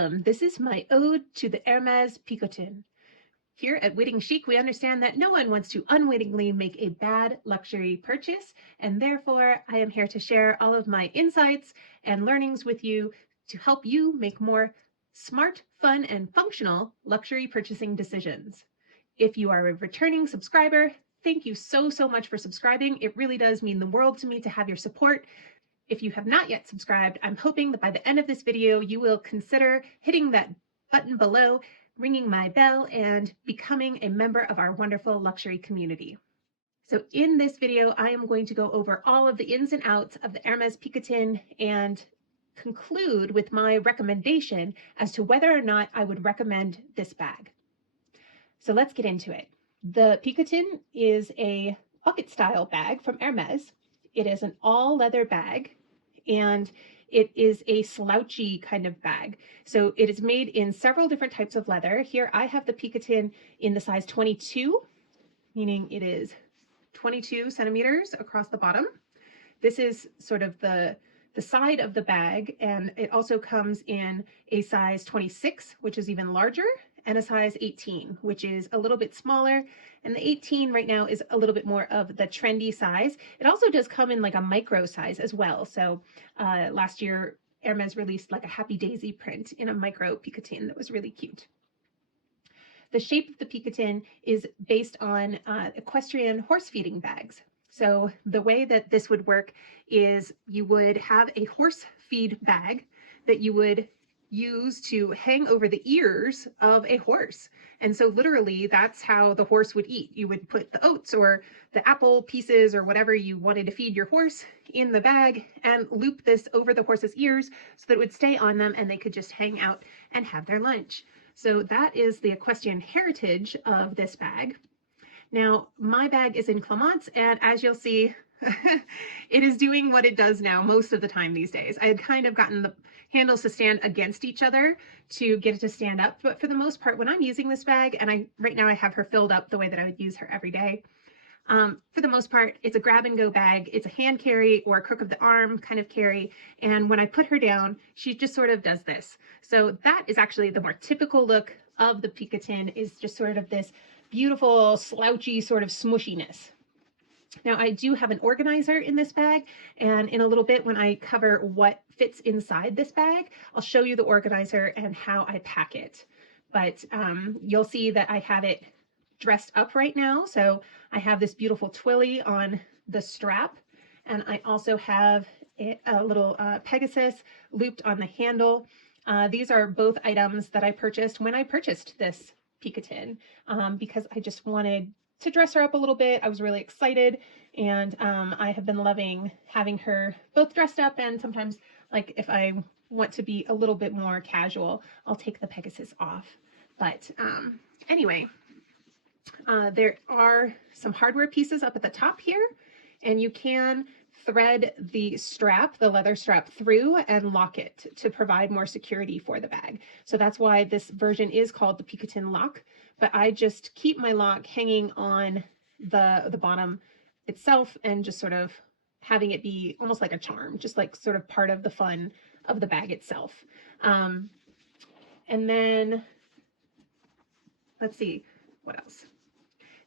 Welcome! This is my ode to the Hermes Picotin. Here at Witting Chic, we understand that no one wants to unwittingly make a bad luxury purchase, and therefore I am here to share all of my insights and learnings with you to help you make more smart, fun, and functional luxury purchasing decisions. If you are a returning subscriber, thank you so much for subscribing. It really does mean the world to me to have your support. If you have not yet subscribed, I'm hoping that by the end of this video, you will consider hitting that button below, ringing my bell, and becoming a member of our wonderful luxury community. So in this video, I am going to go over all of the ins and outs of the Hermes Picotin and conclude with my recommendation as to whether or not I would recommend this bag. So let's get into it. The Picotin is a bucket style bag from Hermes. It is an all leather bag, and it is a slouchy kind of bag. So it is made in several different types of leather. Here I have the Picotin in the size 22, meaning it is 22 centimeters across the bottom. This is sort of the side of the bag, and it also comes in a size 26, which is even larger, and a size 18, which is a little bit smaller. And the 18 right now is a little bit more of the trendy size. It also does come in like a micro size as well. So last year, Hermes released like a Happy Daisy print in a micro Picotin that was really cute. The shape of the Picotin is based on equestrian horse feeding bags. So the way that this would work is you would have a horse feed bag that you would use to hang over the ears of a horse. And so literally that's how the horse would eat. You would put the oats or the apple pieces or whatever you wanted to feed your horse in the bag and loop this over the horse's ears so that it would stay on them and they could just hang out and have their lunch. So that is the equestrian heritage of this bag. Now, my bag is in Clemence, and as you'll see, it is doing what it does now most of the time these days. I had kind of gotten the handles to stand against each other to get it to stand up, but for the most part, when I'm using this bag, and right now I have her filled up the way that I would use her every day, for the most part, it's a grab and go bag. It's a hand carry or a crook of the arm kind of carry, and when I put her down, she just sort of does this. So that is actually the more typical look of the Picotin, is just sort of this beautiful slouchy sort of smushiness. Now I do have an organizer in this bag, and in a little bit when I cover what fits inside this bag, I'll show you the organizer and how I pack it. But you'll see that I have it dressed up right now. So I have this beautiful twilly on the strap, and I also have a little Pegasus looped on the handle. These are both items that I purchased when I purchased this Picotin because I just wanted to dress her up a little bit. I was really excited, and I have been loving having her both dressed up, and sometimes like if I want to be a little bit more casual, I'll take the Pegasus off. But anyway, there are some hardware pieces up at the top here, and you can thread the strap, the leather strap, through and lock it to provide more security for the bag. So that's why this version is called the Picotin lock, but I just keep my lock hanging on the bottom itself and just sort of having it be almost like a charm, just like sort of part of the fun of the bag itself. And then let's see what else.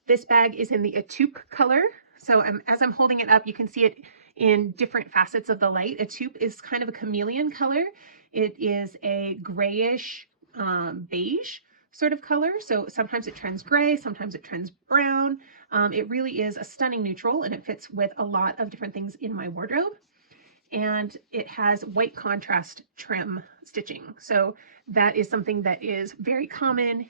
This bag is in the taupe color. So as I'm holding it up, you can see it in different facets of the light. A taupe is kind of a chameleon color. It is a grayish beige sort of color. So sometimes it trends gray, sometimes it trends brown. It really is a stunning neutral, and it fits with a lot of different things in my wardrobe. And it has white contrast trim stitching. So that is something that is very common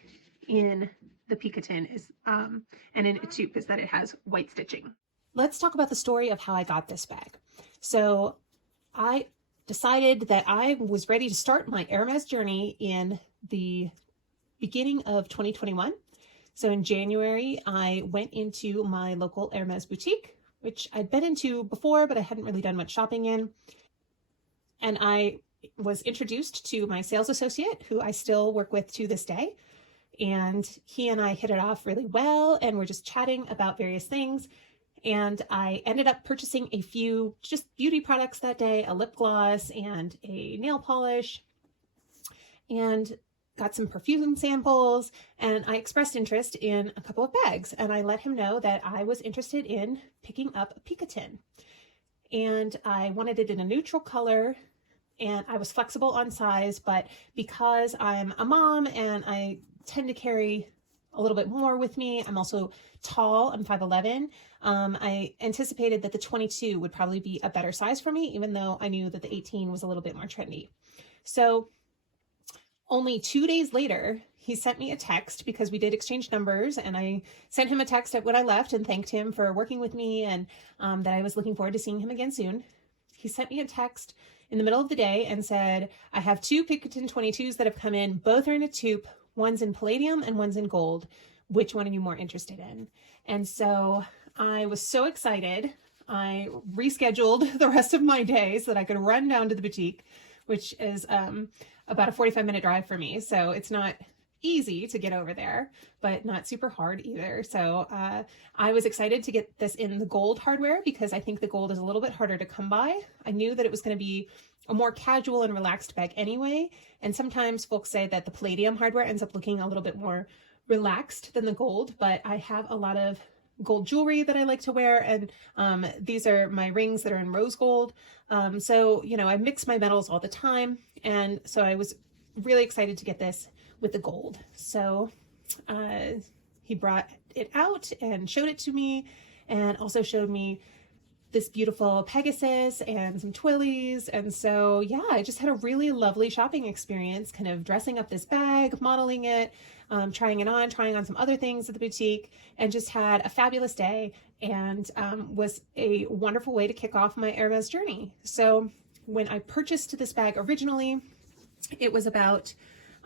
in the Picotin and in a taupe, is that it has white stitching. Let's talk about the story of how I got this bag. So I decided that I was ready to start my Hermes journey in the beginning of 2021. So in January, I went into my local Hermes boutique, which I'd been into before, but I hadn't really done much shopping in. And I was introduced to my sales associate, who I still work with to this day. And he and I hit it off really well, and we're just chatting about various things. And I ended up purchasing a few just beauty products that day, a lip gloss and a nail polish. and got some perfume samples, and I expressed interest in a couple of bags, and I let him know that I was interested in picking up a Picotin, and I wanted it in a neutral color, and I was flexible on size, but because I'm a mom and I tend to carry a little bit more with me, I'm also tall, I'm 5'11", I anticipated that the 22 would probably be a better size for me, even though I knew that the 18 was a little bit more trendy. So only 2 days later, he sent me a text because we did exchange numbers, and I sent him a text when I left and thanked him for working with me, and that I was looking forward to seeing him again soon. He sent me a text in the middle of the day and said, I have 2 Picotin 22s that have come in. Both are in a tube. One's in palladium and one's in gold. Which one are you more interested in? And so I was so excited. I rescheduled the rest of my day so that I could run down to the boutique, which is about a 45-minute drive for me. So it's not easy to get over there, but not super hard either. So I was excited to get this in the gold hardware because I think the gold is a little bit harder to come by. I knew that it was going to be a more casual and relaxed bag anyway. And sometimes folks say that the palladium hardware ends up looking a little bit more relaxed than the gold, but I have a lot of gold jewelry that I like to wear, and these are my rings that are in rose gold. So, you know, I mix my metals all the time, and so I was really excited to get this with the gold. So he brought it out and showed it to me, and also showed me this beautiful Pegasus and some twillies. And so, yeah, I just had a really lovely shopping experience, kind of dressing up this bag, modeling it, trying it on, trying on some other things at the boutique, and just had a fabulous day, and was a wonderful way to kick off my Hermes journey. So when I purchased this bag originally, it was about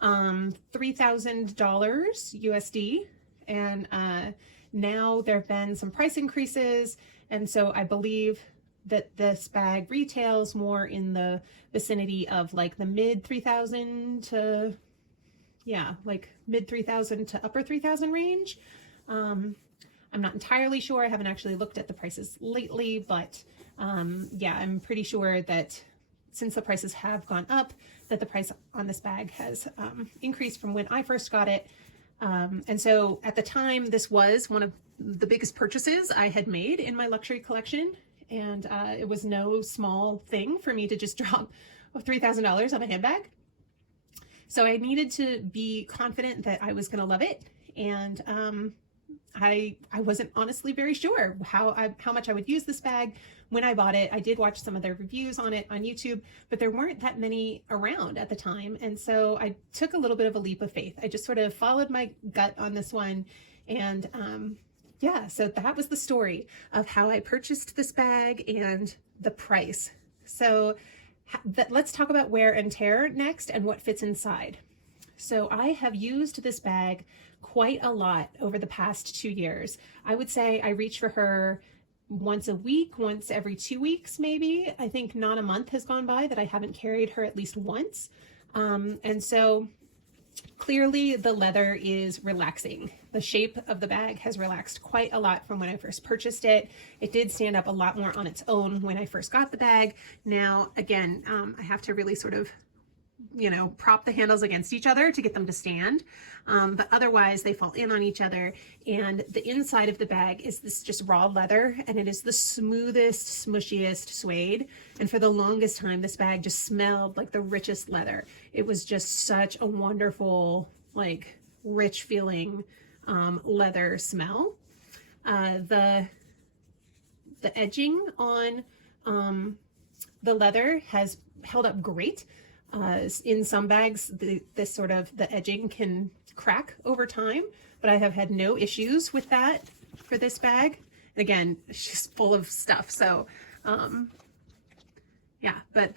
$3,000 USD, and now there have been some price increases, and so I believe that this bag retails more in the vicinity of like the mid 3,000 to, yeah, like mid 3,000 to upper 3,000 range. I'm not entirely sure. I haven't actually looked at the prices lately, but yeah, I'm pretty sure that since the prices have gone up, that the price on this bag has increased from when I first got it. And so at the time, this was one of the biggest purchases I had made in my luxury collection. And it was no small thing for me to just drop $3,000 on a handbag. So I needed to be confident that I was going to love it. And I wasn't honestly very sure how much I would use this bag when I bought it. I did watch some of their reviews on it on YouTube, but there weren't that many around at the time. And so I took a little bit of a leap of faith. I just sort of followed my gut on this one. And yeah, so that was the story of how I purchased this bag and the price. So let's talk about wear and tear next and what fits inside. So I have used this bag quite a lot over the past 2 years. I would say I reach for her once a week, once every 2 weeks, maybe. I think not a month has gone by that I haven't carried her at least once. And so clearly the leather is relaxing. The shape of the bag has relaxed quite a lot from when I first purchased it. It did stand up a lot more on its own when I first got the bag. Now, again, I have to really sort of, you know, prop the handles against each other to get them to stand. But otherwise they fall in on each other. And the inside of the bag is this just raw leather, and it is the smoothest, smushiest suede. And for the longest time, this bag just smelled like the richest leather. It was just such a wonderful, like rich feeling leather smell. The edging on the leather has held up great. In some bags, the edging can crack over time, but I have had no issues with that for this bag. Again, it's just full of stuff. So, yeah, but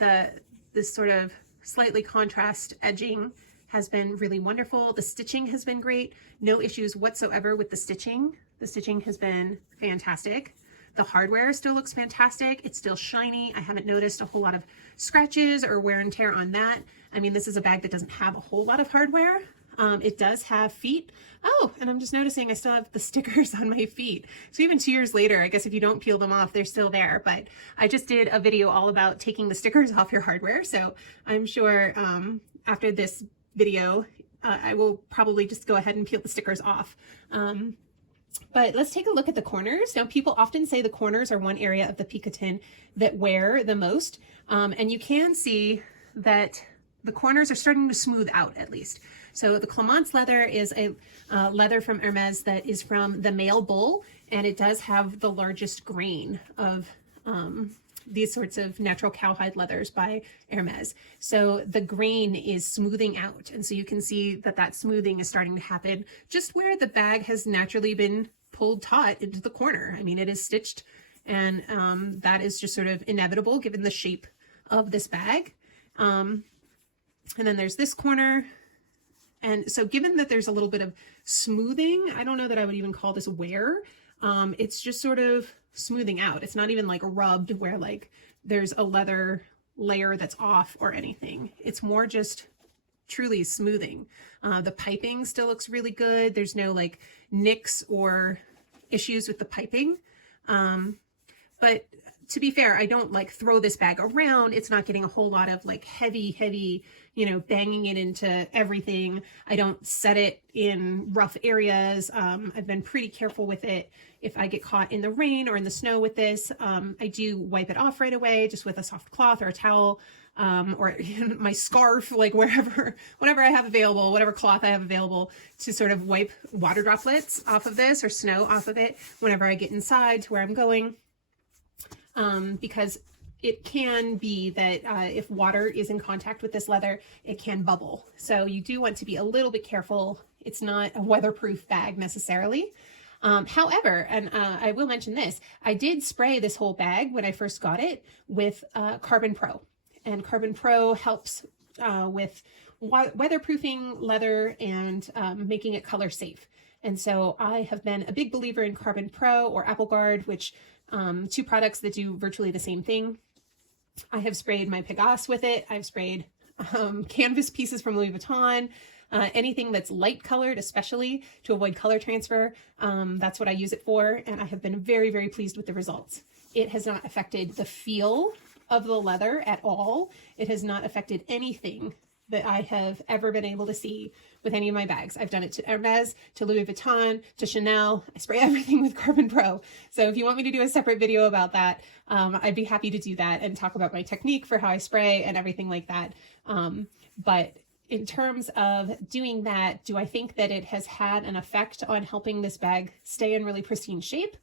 this sort of slightly contrast edging has been really wonderful. The stitching has been great. No issues whatsoever with the stitching. The stitching has been fantastic. The hardware still looks fantastic. It's still shiny. I haven't noticed a whole lot of scratches or wear and tear on that. I mean, this is a bag that doesn't have a whole lot of hardware. It does have feet. Oh, and I'm just noticing I still have the stickers on my feet. So even 2 years later, I guess if you don't peel them off, they're still there. But I just did a video all about taking the stickers off your hardware. So I'm sure after this video, I will probably just go ahead and peel the stickers off. But let's take a look at the corners. Now, people often say the corners are one area of the Picotin that wear the most. And you can see that the corners are starting to smooth out at least. So the Clemence leather is a leather from Hermes that is from the male bull, and it does have the largest grain of these sorts of natural cowhide leathers by Hermes. So the grain is smoothing out. And so you can see that that smoothing is starting to happen just where the bag has naturally been pulled taut into the corner. I mean, it is stitched, and that is just sort of inevitable given the shape of this bag. And then there's this corner. And so given that there's a little bit of smoothing, I don't know that I would even call this wear. It's just sort of smoothing out. It's not even like rubbed where like there's a leather layer that's off or anything. It's more just truly smoothing. The piping still looks really good. There's no like nicks or issues with the piping. But to be fair, I don't like throw this bag around. It's not getting a whole lot of like heavy, you know, banging it into everything. I don't set it in rough areas. I've been pretty careful with it. If I get caught in the rain or in the snow with this, I do wipe it off right away, just with a soft cloth or a towel, or my scarf, like whatever I have available, whatever cloth I have available, to sort of wipe water droplets off of this or snow off of it whenever I get inside to where I'm going. Because it can be that if water is in contact with this leather, it can bubble. So you do want to be a little bit careful. It's not a weatherproof bag necessarily. However, and I will mention this, I did spray this whole bag when I first got it with Carbon Pro. And Carbon Pro helps with weatherproofing leather and making it color safe. And so I have been a big believer in Carbon Pro or Apple Guard, which two products that do virtually the same thing. I have sprayed my Pegasus with it. I've sprayed canvas pieces from Louis Vuitton, anything that's light colored, especially to avoid color transfer. That's what I use it for. And I have been very, very pleased with the results. It has not affected the feel of the leather at all. It has not affected anything that I have ever been able to see with any of my bags. I've done it to Hermes, to Louis Vuitton, to Chanel. I spray everything with Carbon Pro. So if you want me to do a separate video about that, I'd be happy to do that and talk about my technique for how I spray and everything like that. But in terms of doing that, do I think that it has had an effect on helping this bag stay in really pristine shape?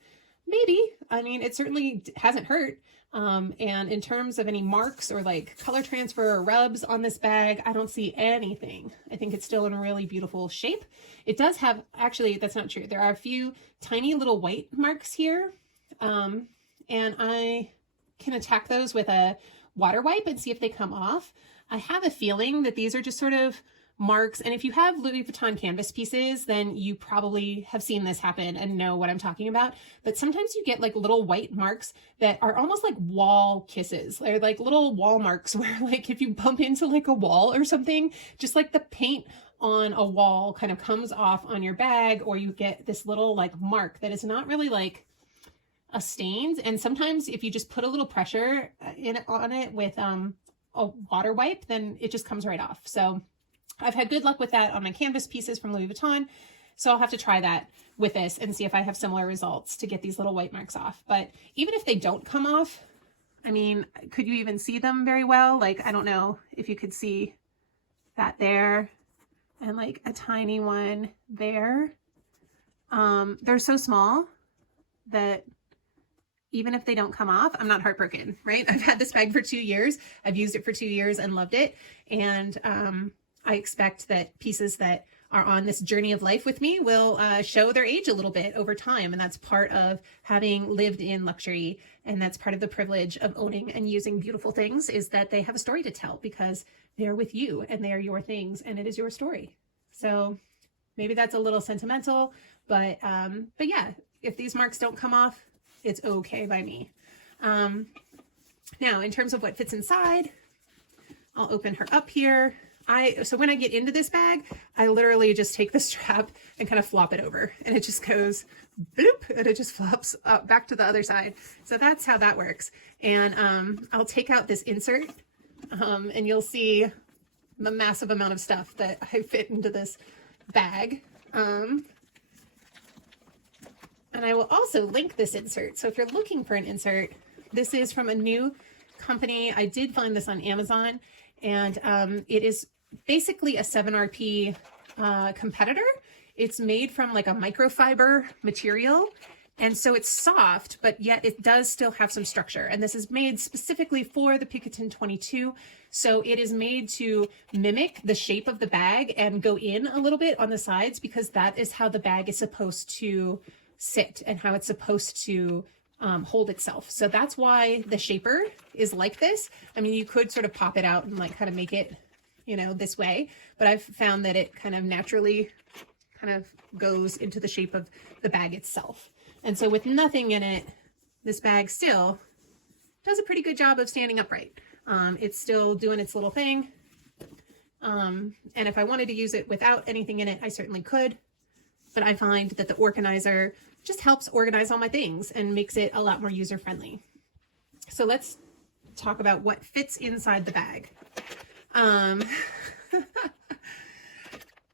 Maybe. I mean, it certainly hasn't hurt. And in terms of any marks or like color transfer or rubs on this bag, I don't see anything. I think it's still in a really beautiful shape. It does have, actually, that's not true. There are a few tiny little white marks here. And I can attack those with a water wipe and see if they come off. I have a feeling that these are just sort of marks. And if you have Louis Vuitton canvas pieces, then you probably have seen this happen and know what I'm talking about. But sometimes you get like little white marks that are almost like wall kisses. They're like little wall marks where like if you bump into like a wall or something, just like the paint on a wall kind of comes off on your bag, or you get this little like mark that is not really like a stain. And sometimes if you just put a little pressure on it with a water wipe, then it just comes right off. So I've had good luck with that on my canvas pieces from Louis Vuitton. So I'll have to try that with this and see if I have similar results to get these little white marks off. But even if they don't come off, I mean, could you even see them very well? Like, I don't know if you could see that there and like a tiny one there. They're so small that even if they don't come off, I'm not heartbroken, right? I've had this bag for 2 years. I've used it for 2 years and loved it. And I expect that pieces that are on this journey of life with me will show their age a little bit over time. And that's part of having lived in luxury. And that's part of the privilege of owning and using beautiful things, is that they have a story to tell because they're with you and they are your things and it is your story. So maybe that's a little sentimental, but yeah, if these marks don't come off, it's okay by me. Now, in terms of what fits inside, I'll open her up here. So when I get into this bag, I literally just take the strap and kind of flop it over, and it just goes bloop, and it just flops up back to the other side. So that's how that works. And I'll take out this insert, and you'll see the massive amount of stuff that I fit into this bag. And I will also link this insert. So if you're looking for an insert, this is from a new company. I did find this on Amazon, and it is basically a 7RP competitor. It's made from like a microfiber material, and so it's soft, but yet it does still have some structure. And this is made specifically for the Picotin 22. So it is made to mimic the shape of the bag and go in a little bit on the sides, because that is how the bag is supposed to sit and how it's supposed to hold itself. So that's why the shaper is like this. I mean, you could sort of pop it out and like kind of make it, you know, this way, but I've found that it kind of naturally kind of goes into the shape of the bag itself. And so with nothing in it, this bag still does a pretty good job of standing upright. It's still doing its little thing. And if I wanted to use it without anything in it, I certainly could. But I find that the organizer just helps organize all my things and makes it a lot more user-friendly. So let's talk about what fits inside the bag.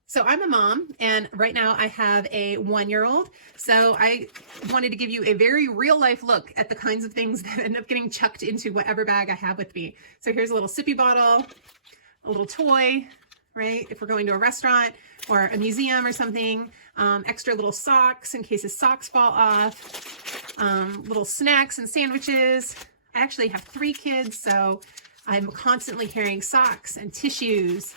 So I'm a mom, and right now I have a 1-year-old. So I wanted to give you a very real life look at the kinds of things that end up getting chucked into whatever bag I have with me. So here's a little sippy bottle, a little toy, right? If we're going to a restaurant or a museum or something, extra little socks in case his socks fall off, little snacks and sandwiches. I actually have 3 kids, so I'm constantly carrying socks and tissues,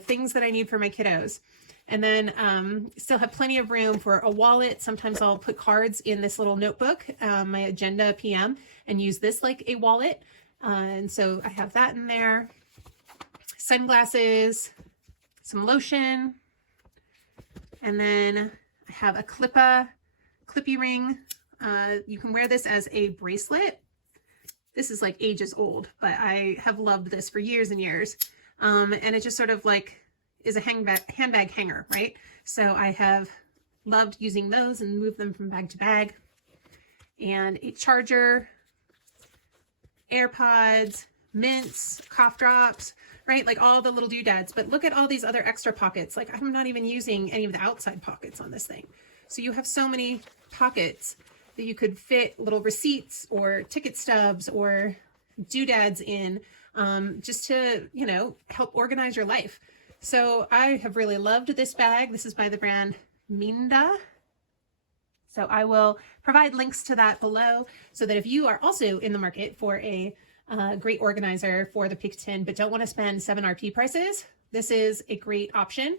things that I need for my kiddos. And then still have plenty of room for a wallet. Sometimes I'll put cards in this little notebook, my agenda PM, and use this like a wallet. And so I have that in there. Sunglasses, some lotion, and then I have a clippy ring. You can wear this as a bracelet. This is like ages old, but I have loved this for years and years. And it just sort of like is a handbag hanger, right? So I have loved using those and move them from bag to bag. And a charger, AirPods, mints, cough drops, right? Like all the little doodads. But look at all these other extra pockets. Like I'm not even using any of the outside pockets on this thing. So you have so many pockets that you could fit little receipts or ticket stubs or doodads in, just to, you know, help organize your life. So I have really loved this bag. This is by the brand Minda. So I will provide links to that below so that if you are also in the market for a great organizer for the Picotin, but don't want to spend 7RP prices, this is a great option.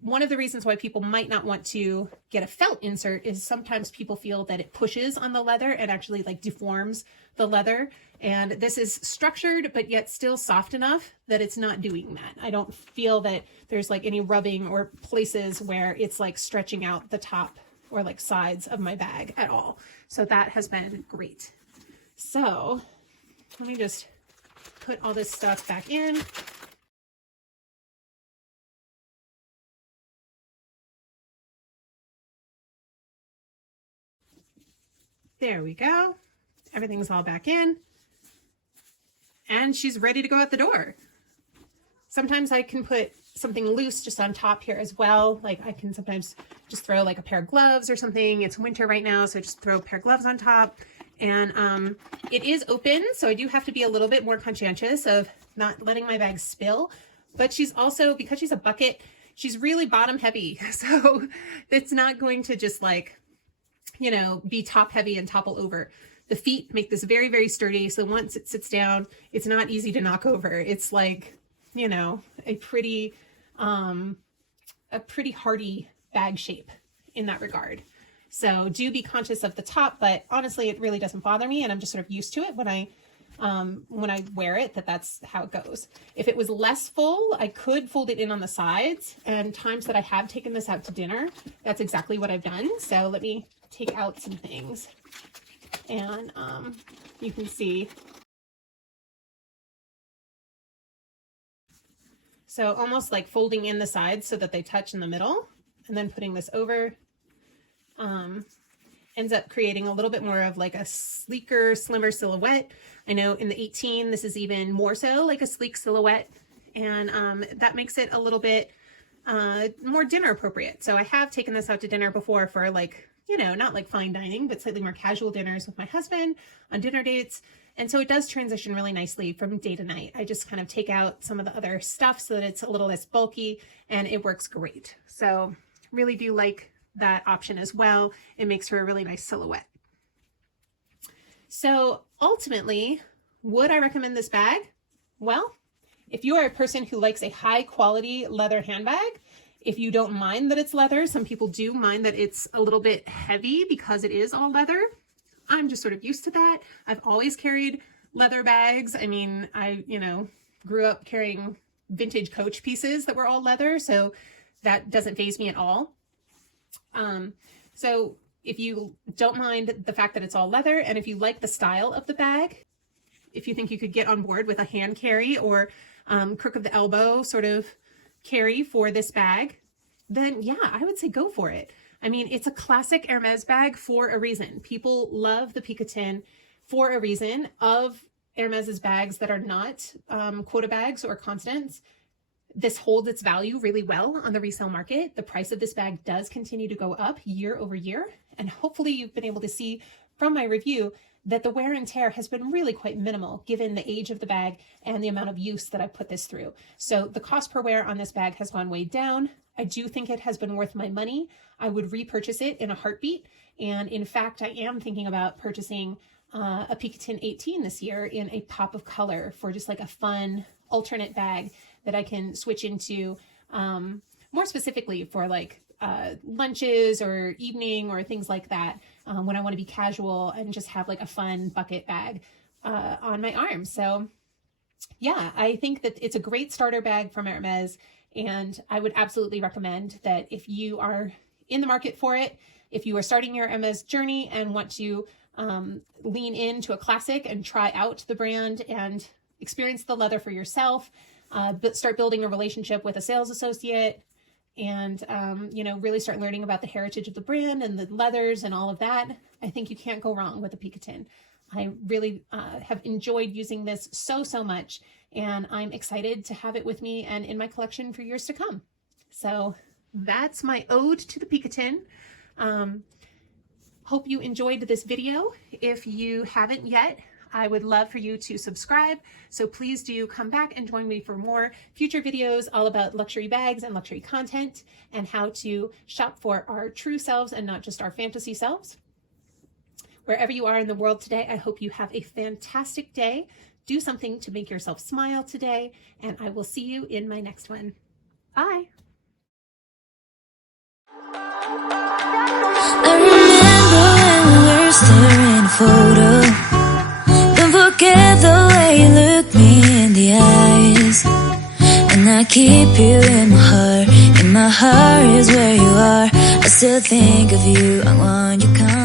One of the reasons why people might not want to get a felt insert is sometimes people feel that it pushes on the leather and actually like deforms the leather. And this is structured, but yet still soft enough that it's not doing that. I don't feel that there's like any rubbing or places where it's like stretching out the top or like sides of my bag at all. So that has been great. So let me just put all this stuff back in. There we go. Everything's all back in. And she's ready to go out the door. Sometimes I can put something loose just on top here as well. Like I can sometimes just throw like a pair of gloves or something. It's winter right now, so just throw a pair of gloves on top. And it is open, so I do have to be a little bit more conscientious of not letting my bag spill. But she's also, because she's a bucket, she's really bottom heavy. So it's not going to just like, you know, be top heavy and topple over. The feet make this very, very sturdy. So once it sits down, it's not easy to knock over. It's like, you know, a pretty hardy bag shape in that regard. So do be conscious of the top, but honestly, it really doesn't bother me. And I'm just sort of used to it when I wear it, that's how it goes. If it was less full, I could fold it in on the sides, and times that I have taken this out to dinner, that's exactly what I've done. So let me take out some things, and you can see. So almost like folding in the sides so that they touch in the middle, and then putting this over ends up creating a little bit more of like a sleeker, slimmer silhouette. I know in the 18, this is even more so like a sleek silhouette and that makes it a little bit more dinner appropriate. So I have taken this out to dinner before for like, you know, not like fine dining, but slightly more casual dinners with my husband on dinner dates. And so it does transition really nicely from day to night. I just kind of take out some of the other stuff so that it's a little less bulky, and it works great. So really do like that option as well. It makes for a really nice silhouette. So ultimately, would I recommend this bag? Well, if you are a person who likes a high quality leather handbag, if you don't mind that it's leather, some people do mind that it's a little bit heavy because it is all leather. I'm just sort of used to that. I've always carried leather bags. I mean, I, you know, grew up carrying vintage Coach pieces that were all leather, so that doesn't faze me at all. So if you don't mind the fact that it's all leather, and if you like the style of the bag, if you think you could get on board with a hand carry or crook of the elbow sort of carry for this bag, then yeah, I would say go for it. I mean, it's a classic Hermes bag for a reason. People love the Picotin for a reason. Of Hermes's bags that are not quota bags or constants, this holds its value really well on the resale market. The price of this bag does continue to go up year over year. And hopefully you've been able to see from my review that the wear and tear has been really quite minimal given the age of the bag and the amount of use that I've put this through. So the cost per wear on this bag has gone way down. I do think it has been worth my money. I would repurchase it in a heartbeat. And in fact, I am thinking about purchasing a Picotin 18 this year in a pop of color for just like a fun alternate bag that I can switch into more specifically for like lunches or evening or things like that when I want to be casual and just have like a fun bucket bag on my arm. So yeah, I think that it's a great starter bag from Hermes, and I would absolutely recommend that if you are in the market for it, if you are starting your Hermes journey and want to lean into a classic and try out the brand and experience the leather for yourself, but start building a relationship with a sales associate, and you know, really start learning about the heritage of the brand and the leathers and all of that, I think you can't go wrong with a Picotin. I really have enjoyed using this so much, and I'm excited to have it with me and in my collection for years to come. So that's my ode to the Picotin. Hope you enjoyed this video. If you haven't yet, I would love for you to subscribe. So please do come back and join me for more future videos all about luxury bags and luxury content and how to shop for our true selves and not just our fantasy selves. Wherever you are in the world today, I hope you have a fantastic day. Do something to make yourself smile today, and I will see you in my next one. Bye. I remember when we were staring at a photo. Don't forget the way you look me in the eyes. And I keep you in my heart. In my heart is where you are. I still think of you. I want you come.